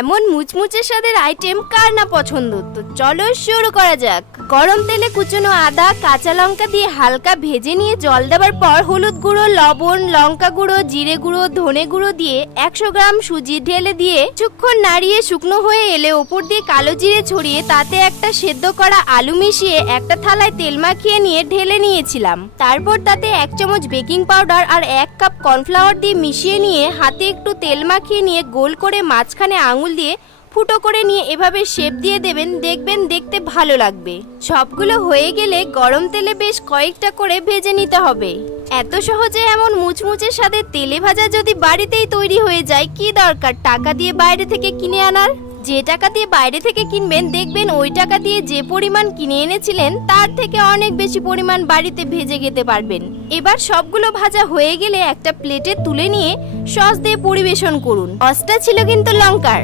এমন মুচমুচে স্বাদের আইটেম কার না পছন্দ, তো চলো শুরু করা যাক। গরম তেলে কুচনো আদা, কাঁচা লঙ্কা দিয়ে হালকা ভেজে নিয়ে জল দেওয়ার পর হলুদ গুঁড়ো, লবণ, লঙ্কা গুঁড়ো, জিরে গুঁড়ো, ধনে গুঁড়ো দিয়ে 100 গ্রাম সুজি ঢেলে দিয়ে কিছুক্ষণ নাড়িয়ে শুকনো হয়ে এলে ওপর দিয়ে কালো জিরে ছড়িয়ে তাতে একটা সেদ্ধ করা আলু মিশিয়ে একটা থালায় তেল মাখিয়ে নিয়ে ঢেলে নিয়েছিলাম। তারপর তাতে 1 চামচ বেকিং পাউডার আর 1 কাপ কর্নফ্লাওয়ার দিয়ে মিশিয়ে নিয়ে হাতে একটু তেল মাখিয়ে নিয়ে গোল করে মাঝখানে আঙুল দিয়ে ফুটো করে নিয়ে এভাবে শেপ দিয়ে দেবেন, দেখবেন দেখতে ভালো লাগবে। সবগুলো হয়ে গেলে গরম তেলে বেশ কয়েকটা করে ভেজে নিতে হবে। এত সহজে এমন মুচমুচে স্বাদের তেলে ভাজা যদি বাড়িতেই তৈরি হয়ে যায়, কি দরকার টাকা দিয়ে বাইরে থেকে কিনে আনার। যে টাকা দিয়ে বাইরে থেকে কিনবেন, দেখবেন ওই টাকা দিয়ে যে পরিমাণ কিনে এনেছিলেন তার থেকে অনেক বেশি পরিমাণ বাড়িতে ভেজে খেতে পারবেন। এবার সবগুলো ভাজা হয়ে গেলে একটা প্লেটে তুলে নিয়ে সস দিয়ে পরিবেশন করুন। সসটা ছিল কিন্তু লঙ্কার।